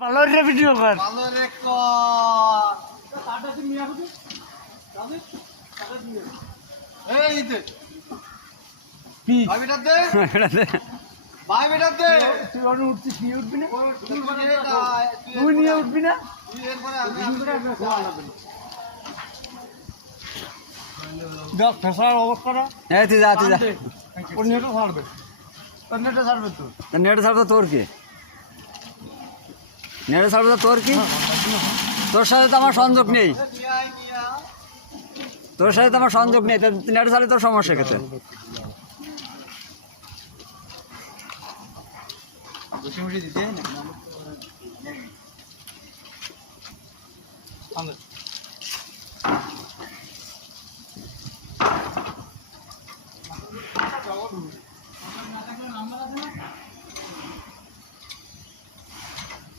ভালো রে ভিডিও কর ভালো রে কর টাটা দিন নিয়ে আসো দাদি টাটা দিয়ে এই দে কি ভাই বেটা দে ভাই বেটা দে তুই অন উঠছিস নিয়ে উঠবি না তুই তুই নিয়ে উঠবি না এরপরে আমি দেখ ফেসার অবস্থাটা এই তুই যা ওর নেটও ছাড়বে ওর নেটও ছাড়বে তো নেটে ছাড়বে তোর কি নেটে ছাড়বে তোর কি তোর সাথে তো আমার সংযোগ নেই তোর সাথে তো আমার সংযোগ নেই নেটে ছাড়লে তোর সমস্যা খেতে বসে বসে দিতে আমাদের